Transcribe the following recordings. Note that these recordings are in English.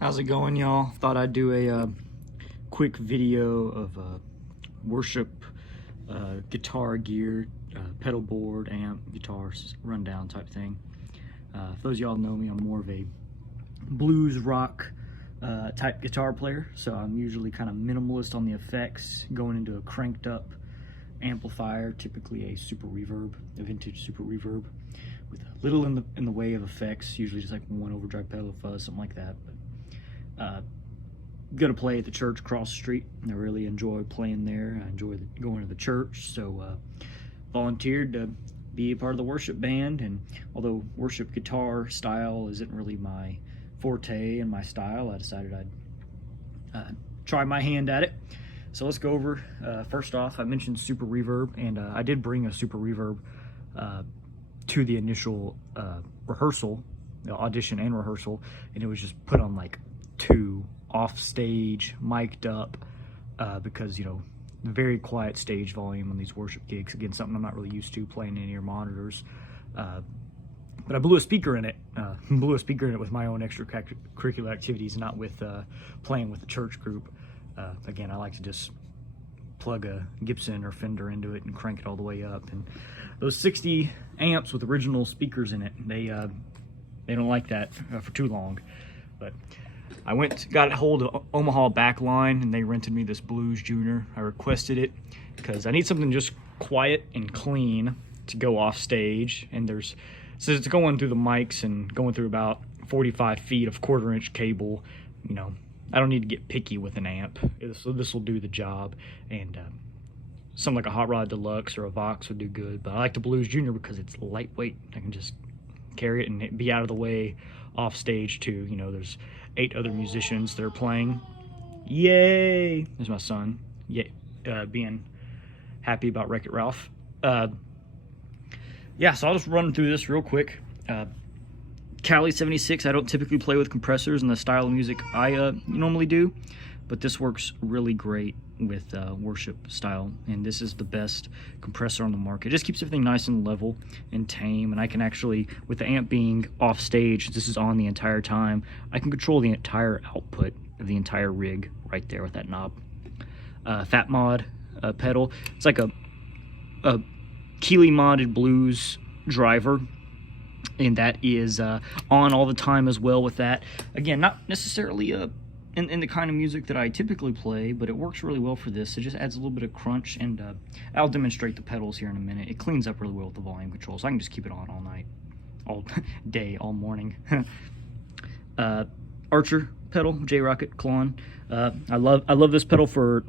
How's it going, y'all? Thought I'd do a quick video of worship guitar gear, pedal board, amp, guitars, rundown type thing. For those of y'all know me, I'm more of a blues rock type guitar player, so I'm usually kind of minimalist on the effects, going into a cranked up amplifier, typically a super reverb, a vintage super reverb, with a little in the way of effects, usually just like one overdrive pedal, fuzz, something like that. But go to play at the church across the street. I really enjoy playing there. I enjoy going to the church, so volunteered to be a part of the worship band. And although worship guitar style isn't really my forte and my style, I decided I'd try my hand at it. So let's go over, first off, I mentioned super reverb, and I did bring a super reverb to the initial rehearsal, the audition and rehearsal, and it was just put on like 2 off stage, mic'd up, because, you know, very quiet stage volume on these worship gigs. Again, something I'm not really used to playing in ear monitors. But I blew a speaker in it. With my own extracurricular activities, not with playing with the church group. Again, I like to just plug a Gibson or Fender into it and crank it all the way up. And those 60 amps with original speakers in it, they don't like that for too long. But I got a hold of Omaha Backline, and they rented me this Blues Junior. I requested it because I need something just quiet and clean to go off stage. And so it's going through the mics and going through about 45 feet of 1/4-inch cable. You know, I don't need to get picky with an amp. This will do the job. And something like a Hot Rod Deluxe or a Vox would do good. But I like the Blues Junior because it's lightweight. I can just carry it and be out of the way off stage too. You know, there's 8 other musicians that are playing. Yay! There's my son. Being happy about Wreck-It Ralph. Yeah, so I'll just run through this real quick. Kali 76, I don't typically play with compressors in the style of music I normally do, but this works really great with worship style, and this is the best compressor on the market. It just keeps everything nice and level and tame, and I can actually, with the amp being off stage, this is on the entire time, I can control the entire output of the entire rig right there with that knob. Fat Mod pedal, it's like a Keeley modded blues driver, and that is on all the time as well with that. Again, not necessarily in the kind of music that I typically play, but it works really well for this. It just adds a little bit of crunch, and I'll demonstrate the pedals here in a minute. It cleans up really well with the volume control, so I can just keep it on all night, all day, all morning. Archer pedal, J-Rocket Klon. I love this pedal for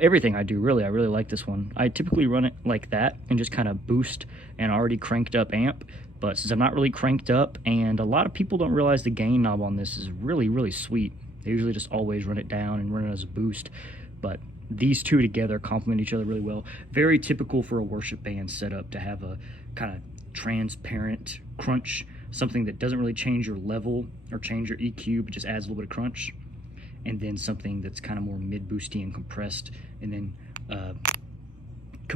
everything I do, really. I really like this one. I typically run it like that and just kind of boost an already cranked up amp, but since I'm not really cranked up, and a lot of people don't realize the gain knob on this is really, really sweet. They usually just always run it down and run it as a boost, but these two together complement each other really well. Very typical for a worship band setup to have a kind of transparent crunch, something that doesn't really change your level or change your EQ, but just adds a little bit of crunch, and then something that's kind of more mid-boosty and compressed, and then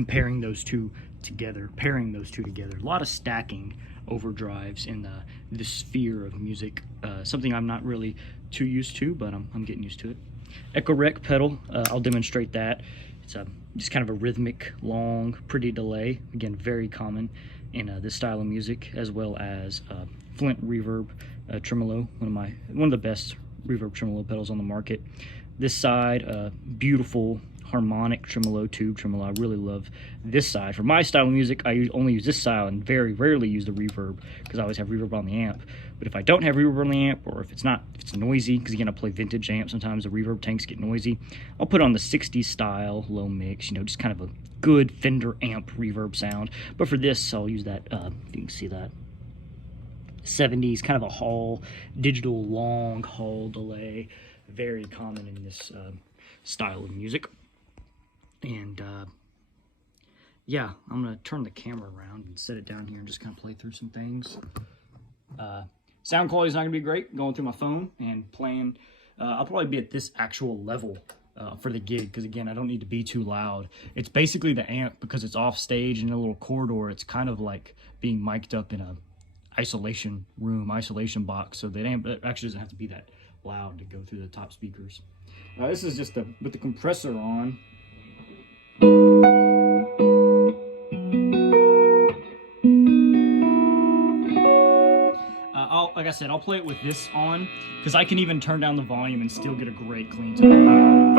pairing those two together. A lot of stacking overdrives in the sphere of music, something I'm not really too used to, but I'm getting used to it. Echo Rec pedal, I'll demonstrate that. It's just kind of a rhythmic, long, pretty delay. Again, very common in this style of music, as well as Flint Reverb tremolo, one of the best reverb tremolo pedals on the market. This side, beautiful harmonic tremolo, tube tremolo. I really love this side. For my style of music, I only use this style and very rarely use the reverb, because I always have reverb on the amp. But if I don't have reverb on the amp, or if it's noisy, because again, I play vintage amps, sometimes the reverb tanks get noisy, I'll put on the 60s style low mix, you know, just kind of a good Fender amp reverb sound. But for this, I'll use that, you can see that 70s, kind of a hall, digital long hall delay, very common in this style of music. And yeah, I'm gonna turn the camera around and set it down here and just kind of play through some things. Sound quality is not gonna be great going through my phone and playing. I'll probably be at this actual level for the gig, because again, I don't need to be too loud. It's basically the amp, because it's off stage in a little corridor. It's kind of like being mic'd up in a isolation room, isolation box, so that amp actually doesn't have to be that loud to go through the top speakers. This is just with the compressor on. Like I said, I'll play it with this on, because I can even turn down the volume and still get a great clean tone.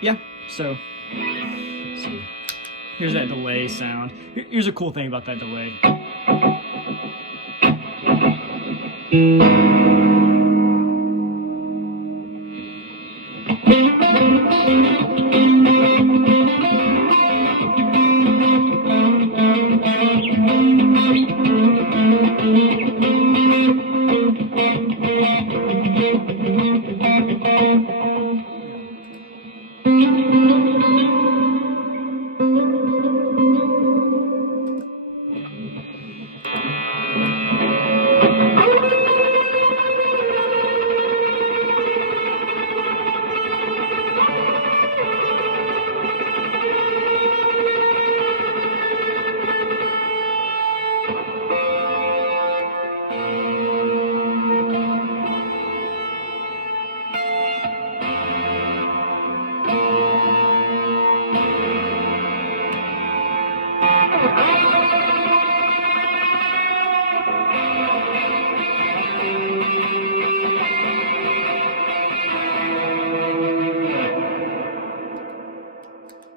Yeah, so let's see. Here's that delay sound. Here's a cool thing about that delay.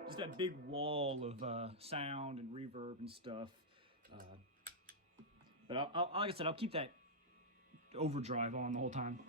Just that big wall of sound and reverb and stuff. But like I said, I'll keep that overdrive on the whole time.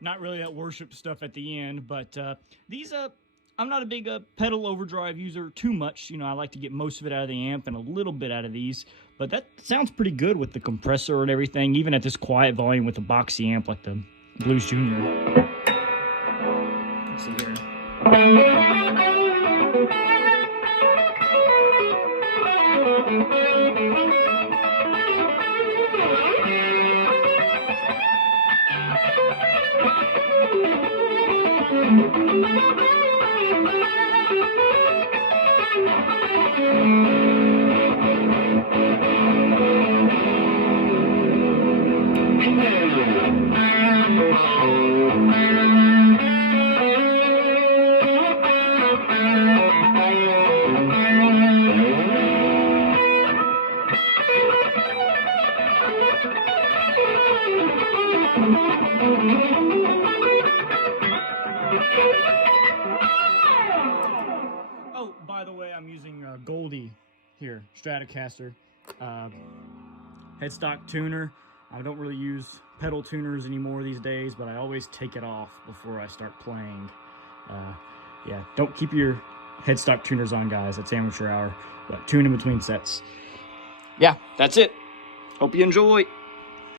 Not really that worship stuff at the end, but these I'm not a big pedal overdrive user too much. You know, I like to get most of it out of the amp and a little bit out of these, but that sounds pretty good with the compressor and everything, even at this quiet volume with a boxy amp like the Blues Junior. Let's see here. Oh, by the way, I'm using Goldie here, Stratocaster headstock tuner. I don't really use pedal tuners anymore these days, but I always take it off before I start playing. Yeah, don't keep your Headstock Tuners On, guys. It's amateur hour. But tune in between sets. Yeah, that's it. Hope you enjoy.